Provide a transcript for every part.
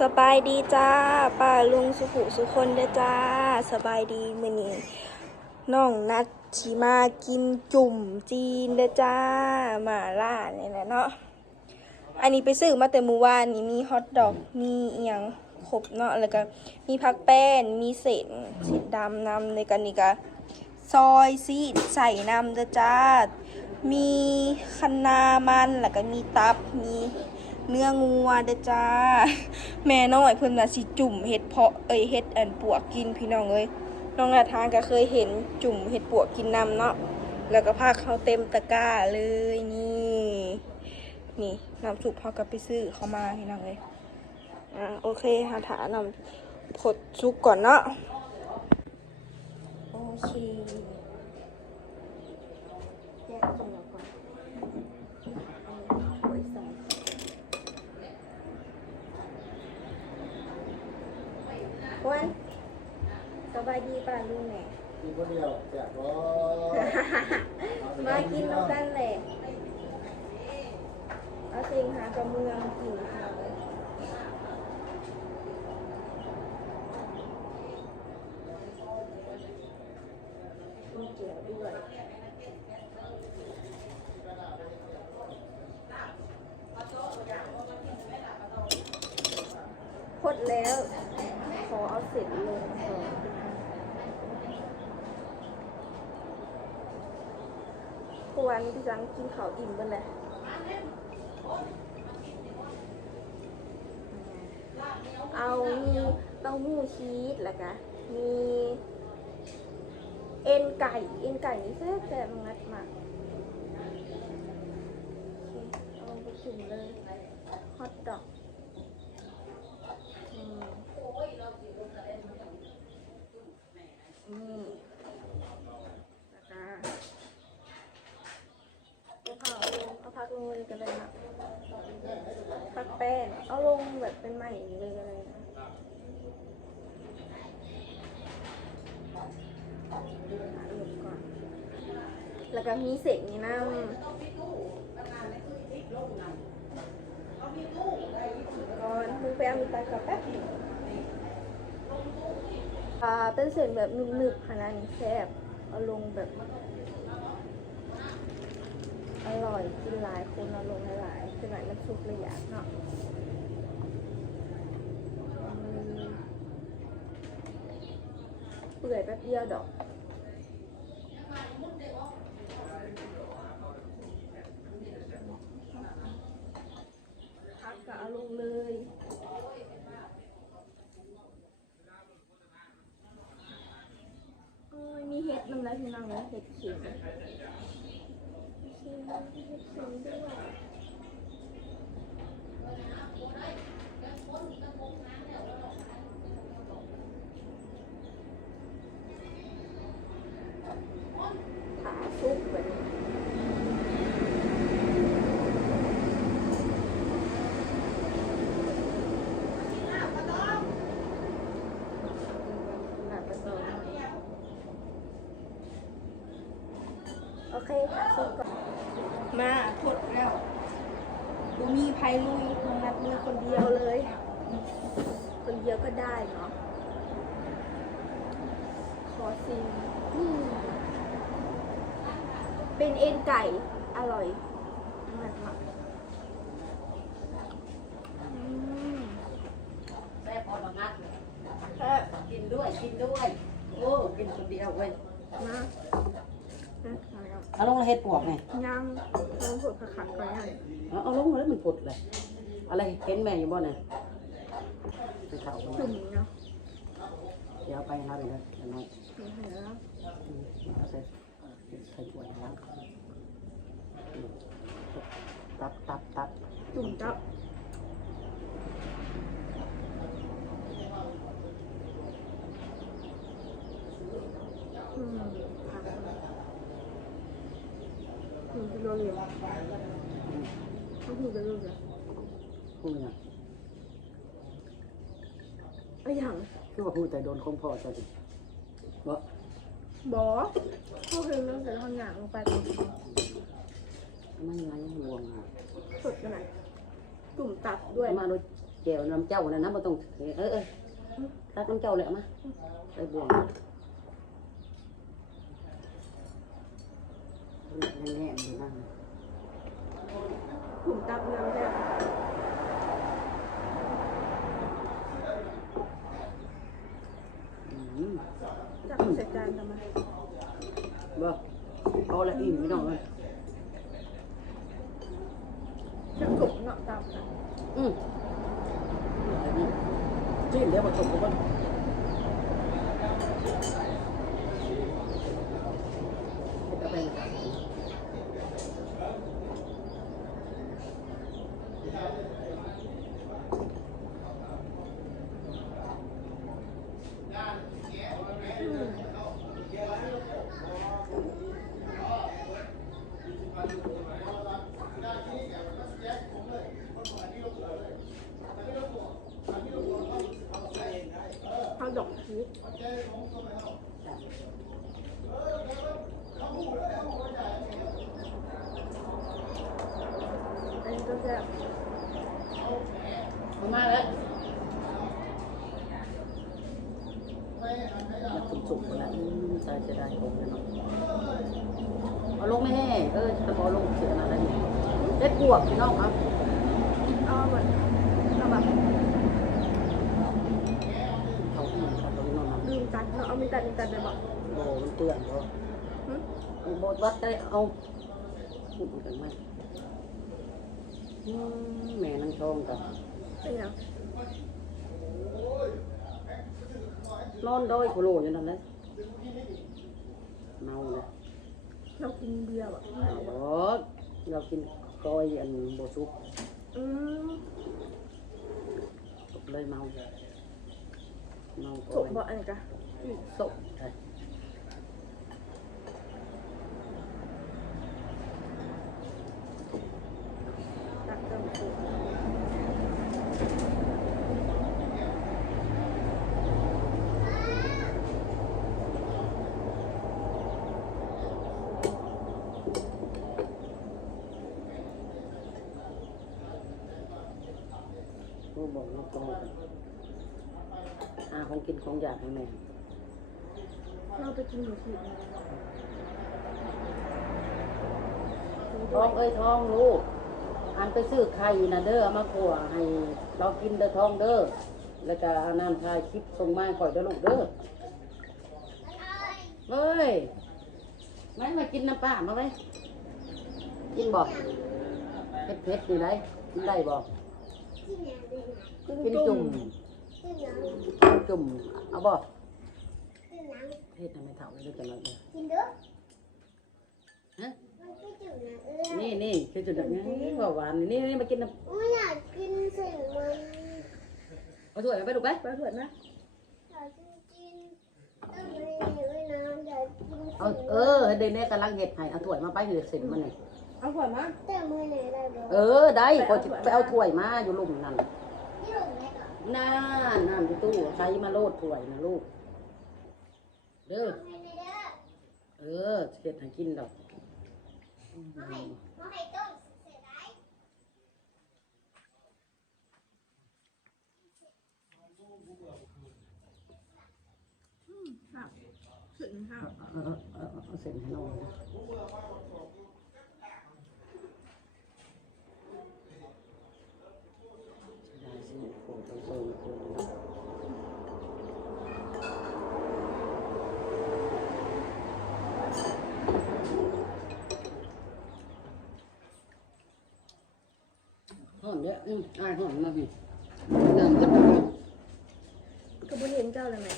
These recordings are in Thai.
สบายดีจ้าป้าลุงสุขุสุคนเด้อจ้า สบายดีมื้อนี้น้องนัดชิมากินจุ่มจีนเด้อจ้ามาล่าเนี่ยแหละเนาะอันนี้ไปซื้อมาแต่เมื่อวานนี้มีฮอทดอกมีอหยังครบเนาะแล้วก็มีผักแป้นมีเศษเศษดำนำในกันนี่ก็ซอยซีดใส่นำเด้อจ้า มีคะนามันแล้วก็มีตับมี เนื้องัวเด้จ้า แม่น้อยเพิ่นน่ะสิจุ่มเห็ดเพาะเอ้ยเห็ดอันปวกกินพี่น้องเอ้ยน้องนาทานก็เคยเห็นจุ่มเห็ดปวกกินนำเนาะแล้วก็พาเขาเต็มตะกร้าเลยนี่ นี่น้ำสุปเขาก็ไปซื้อเขามาพี่น้องเอ้ยอ่าโอเคหาถานำผดซุกก่อนเนาะโอเคแยกตรงนี้ก่อนเอาถ้วยใส่ วันสบายดีป่ะลุงเนี่ยกินคนเดียวแจกร้อมากินน้ำกันเลยเอาเสียงหากับเมืองกินค่ะมีเกี๊ยวด้วยพดแล้ว ขอเอาเสร็จลงก่อนพวันพี่จังกินข้าวอิ่มเบ้างเลยเอามีเต้าหู้ชีสแล้วก็มีเอ็นไก่ เอ็นไก่นี่แซ่บแซ่บงัดมากเคเอาไปจุ่มเลยฮอทดอกอืม นี่นะคะเอาผ้าเอาลงเอาพักลงเลยกันเลยนะพักแป้งเอาลงแบบเป็นใหม่อย่างนี้เลยกันเลยนะหาลงก่อน แล้วก็มีเศษนี้นะก่อนมึงไปเอามีตากับแป๊บอ่าเป็นเส้นแบบหนึบๆขนาดนี้แซ่บเอาลงแบบ อร่อยกินหลายคนเอาลงหลายๆขนาดน้ำซุประยะเนาะเปื่อยแป๊บเดียวดอกพั กก็เอาลงเลยโอ้ยมีเห็ดนำแล้วพี่น้องนะเห็ดเข็มเห็ดเข็มเห็ดเข็มด้วยขาซุปแบบนี้หน้าประตู โอเคซุปก่อนมาทดแล้วดูมีไพลุยน้องนัดมือคนเดียวเลย คนเดียวก็ได้เนาะขอซิมอืมเป็นเอ็นไก่อร่อยมากมากอืมแม่พอมางัดเลยแซ่บกินด้วยกินด้วย โอ้ กินคนเดียวเว้ยนะนะมาแล้ว เอาลงแล้วเห็ดปวกไงย่างลองผดผักขัดก่อนย่างเอาเอาลงแล้วมันผดเลยอะไรเห็นแม่อยู่บ่เนี่ยไปเข่าไปจุ่มเนาะเดี๋ยวเอาไปนะไปเลยเดี๋ยวน้อยเห็นแล้วอืมเอาใส่ใส่ถ้วยแล้วอืมตับตับตับจุ่มจับอืมผักหนึ่งกิโลเหรียญ อืม ต้องถูกกันลูกเลย พูดเนี่ย ไอ้หยัง คือว่าพูดแต่โดนคงพอจะดิบ่บอเขาเคยเรื่องแต่ทำอย่างลงไปตรงไม่ไรห่วงอะสดกันไหนจุ่มตับด้วยมาโดยแก้วน้ำเจ้านะนะบ่ต้องเออเออตักน้ำเจ้าเลยเอามาใส่บ่วงแน่ๆอยู่นั่นผมตับน้ำแซ่บ อืม จับใส่จานทำไมบ่เอาละอิ่มไม่ต้องเลยจะกรุบเนาะตับนะอืมจิ้มเดี๋ยวผสมกันก่อน อันนี้ก็แซ่บเอามาแล้วสุกๆแล้วใส่จะได้คงเลยเนาะเอาลงไม่แห้เออจะพอลงเสียอะไรเล็ดบวกพี่น้องครับ เอาเหมือนเอาแบบ เขาอีกเขาตรงนอน ลืมตัด เนาะเอามีตัดมีตัดเลยบอกโบมันเตือนเขาหึโบวัดได้เอาพูดกันไหมแม่นั่งชองกันเป็นยังนอนด้อยโคโลอยู่นั่นเลยเมาเลยเรากินเบียร์แบบโอ้เรากินกอยอันโบซุปอืมเลยเมาเมาสกอมยบอกอะไรกันสดใช่ตักเติมสู ตรผู้บอกน้องโตกัน อาของกินของอยากให้แม่เราไปกินหมูชีสทองเอ้ยทองลูกอันไปซื้อไข่นะเด้อเอามาขัวให้เรากินเด้อทองเด้อแล้วก็เอาน้ำทายคลิปส่งมาให้ข่อยเด้อลูกเด้อเฮ้ยไม่มากินน้ำปลามาไว้กินบอกเผ็ดเผ็ดๆนี่ไรกินได้บอกกินจุ่มกิน จุ่มเอาบอกเผ็ดทำไมเท่าไม่รู้จักเลยฮะนี่นี่คือจุดแบบนี้ว่าหวานนี่นี่มากินน้ำไม่อยากกินสิ่งมันเอาถ้วยไปดูไปไปเถิดนะอยากกินต้องไม่ไว้น้ำอยากกินเอาเออเดนเน่กำลังเห็ดให้เอาถ้วยมาไปเห็ดเสร็จมันนี่เอาขวดมาแต่มือไหนได้บ้างเออได้ก็จะไปเอาถ้วยมาอยู่ลุ่มนั่นที่หลงไห นก่อนนั่นนั่นที่ตู้ใช้มาโลดถ้วยนะลูก เด้อไม่ได้เด้อเออเห็ดให้กินดอกมาให้มาให้ต้มเสียดายข้าวสุดข้าวเอาเอาเอาเอาเสร็จให้น้องนะได้สิโอ้ต้องโซ่โซ่เนาะ ห อมเยอะอืมอ่าหอมมาพี่น้ำก็ตกก็บ่เห็นเจ้าเลยไหม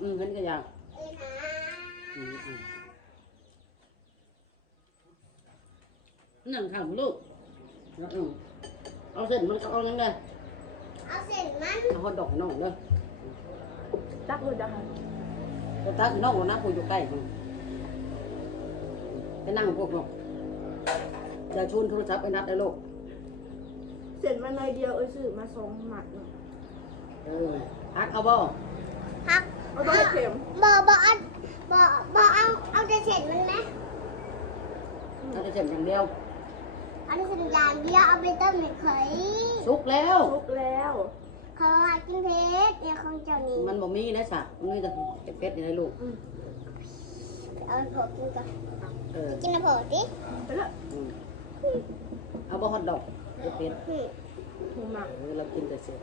อืมเห็นก็อยากเอ้ยนะอืมอืมนั่งข้างลูกแล้วอืมเอาเส้นมันก็เอานั่นเลยเอาเส้นมันเอาฮอตดอกให้น้องเลยจักเลยจ้ะค่ะก็ตักให้น้องเอานะผู้อยู่ใกล้มันไปนั่งพวกน้องจะชวนโทรศัพท์ไปนัดได้ลูก เสร็จมาหน่อยเดียวเอ้ยซื้อมาสองหมัดเนาะเอออักเอาบ่พักเอาต้องให้เข็มบอบอเอาบอบอเอาเอาแต่เส้นมันไหมเอาแต่เส้นอย่างเดียวเอันนี้เป็นอย่างเดียวเอาไปต้มในไข่สุกแล้ว ทุกแล้วเขาว่ากินเพชรเนี่ยของเจ้านี่มันบ่มีนะสะมันมีแต่เป็ดๆนี่นะลูกเอาไปโผล่กินก่อนเออกินนะโผล่ดิไปละอืมเอาบ่ฮอตดอก เป็ดอืมถูกหมักเออเรากินแต่เสร็จ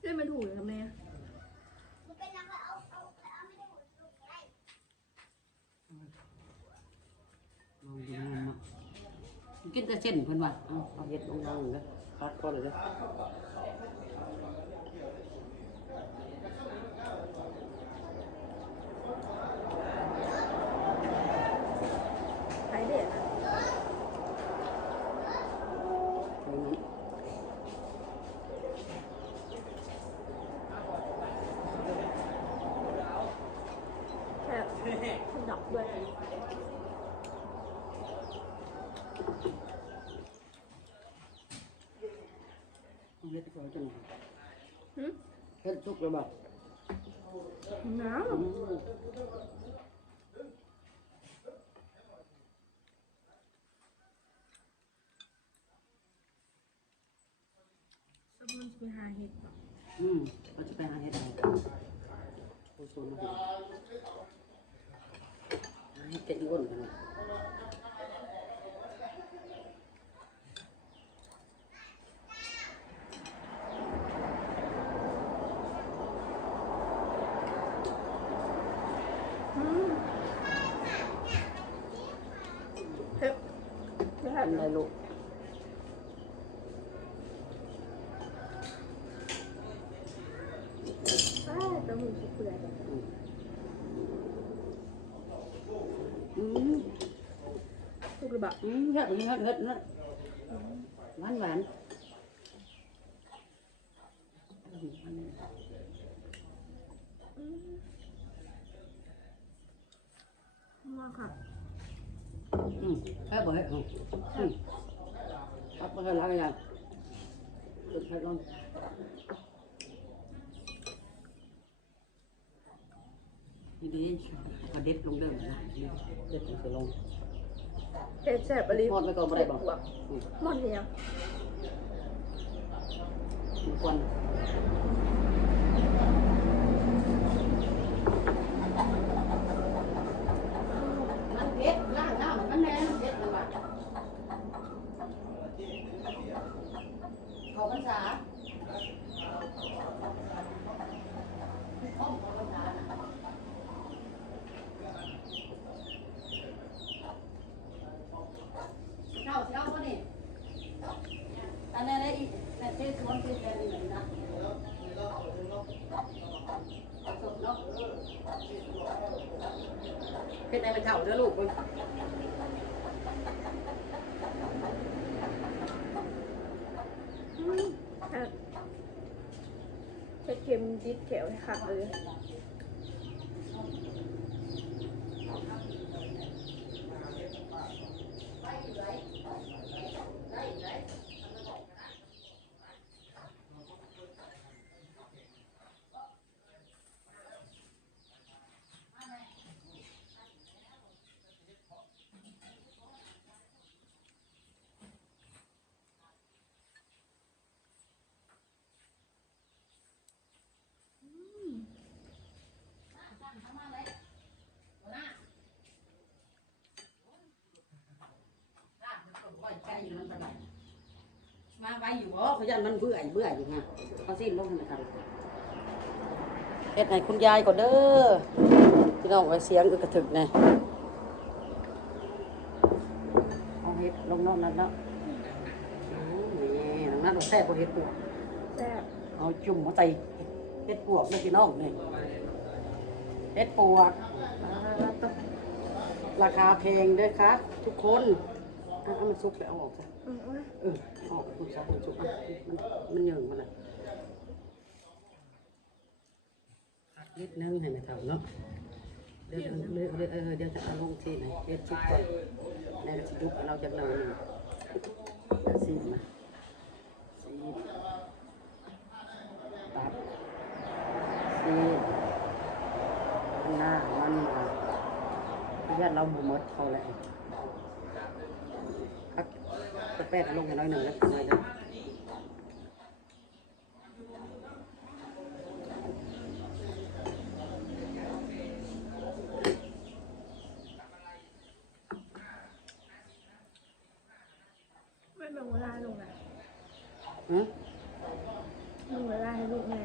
เล่นมันถูกเลยครับแม่มันเป็นอะไม่ได้หมดลูกได้มองดูมันมากินแต่เส้นเพิ่นว่าเอาเอาเฮ็ดลงๆเลยปัดก่อนเลยเด้อ ใช้เด็ดนะ เอานั้น แค่ดอกด้วย เอาเฮ็ดก่อนจังหน่อยหึเฮ็ดสุกแล้วบ่น้ำสมุนไปหาเห็ดอืมเราจะไปหาเฮ็ดอาโอ้โซนมาดิหเฮ็ดจะอีกวนกันนะ ไม่ใช่ทำได้ลูกอ้าวแต่หูสุกเปลือย อืม สุกหรือเปล่า อืมเฮ็ดเฮ็ดเฮ็ดนะหวานหวาน ว่าค่ะ อืม แค่บ่เฮ็ดอืมอืมปัดบ่ให้ล้างอย่างเฮ็ดให้ลองนี่ดีกระเด็ดลงเด้อนะเด็ดลงไปลงเห็ดแสบอะไรทอดไว้ก่อนบ่ได้บ่อืมหมดเนี่ยมันควันมันเผ็ดล้างน้ำมันแน่มันเผ็ดจังหวะเขาพรรษาห้องเขาพรรษาน่ะเจ้าเจ้าบ่นี่อันนั้นไอ้นั่นชื่อสวนชื่อแกนี่นะเป็นไงมันเท่าเด้อลูกเว้ย อืมแค่ แค่เค็มดิดแขวให้ขักเลย มาไว้ อยู่บ่เขายันมันเบื่อเบื่ออยู่ฮะเขาสิ้นลงธนาคารเฮ็ดให้คุณยายก่อนเด้อพี่น้องไว้เสียงอึกกระถึกแน่เอาเฮ็ดลงนอกนั้นแล้วนี่น้องนัดเอาแซ่บบ่เฮ็ดปวกแซ่บเอาจุ่มมาใส่เฮ็ดปวกเลยพี่น้องนี่เฮ็ดปวกอ่าต้องราคาแพงเด้อคะทุกคนอะเอามันซุกไปเอาออกซะอืมอืม เออออกถูกซะถูกจุกอะมันมันเหยงมันอะหักนิดนึงให้แม่เฒ่เนาะเดี๋ยวเดี๋ยวเออเดี๋ยวจะเอาลงที่ไหนเล็ดยวจุกก่อนแล้วจะยุบเราจะหน่อยหนึงแล้มาซีตัดซีหน้ามันอะญาติเราบ่หมดเท่าไหร่ ป้งลงให้น้อยหนึ่งนะน้อยหนึ่งไม่เป็นเวลาลงนะหืมลงเวลาให้ลูกแม่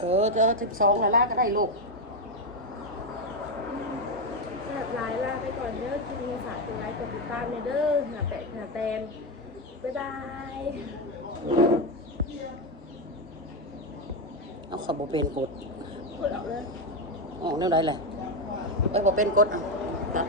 เออเจอสิบสองแล้วล่าก็ได้ลูก แบบลายลาไปก่อนเด้อกินมีฝากเป็นไลค์กดติดตามเนี่ยเด้อหน้าแปะหน้าแตนบ๊ายบายเอาขับบ่เป็นกดกดออกเลยออกแนวใดแหละเอ้ยบ่เป็นกดอะตัด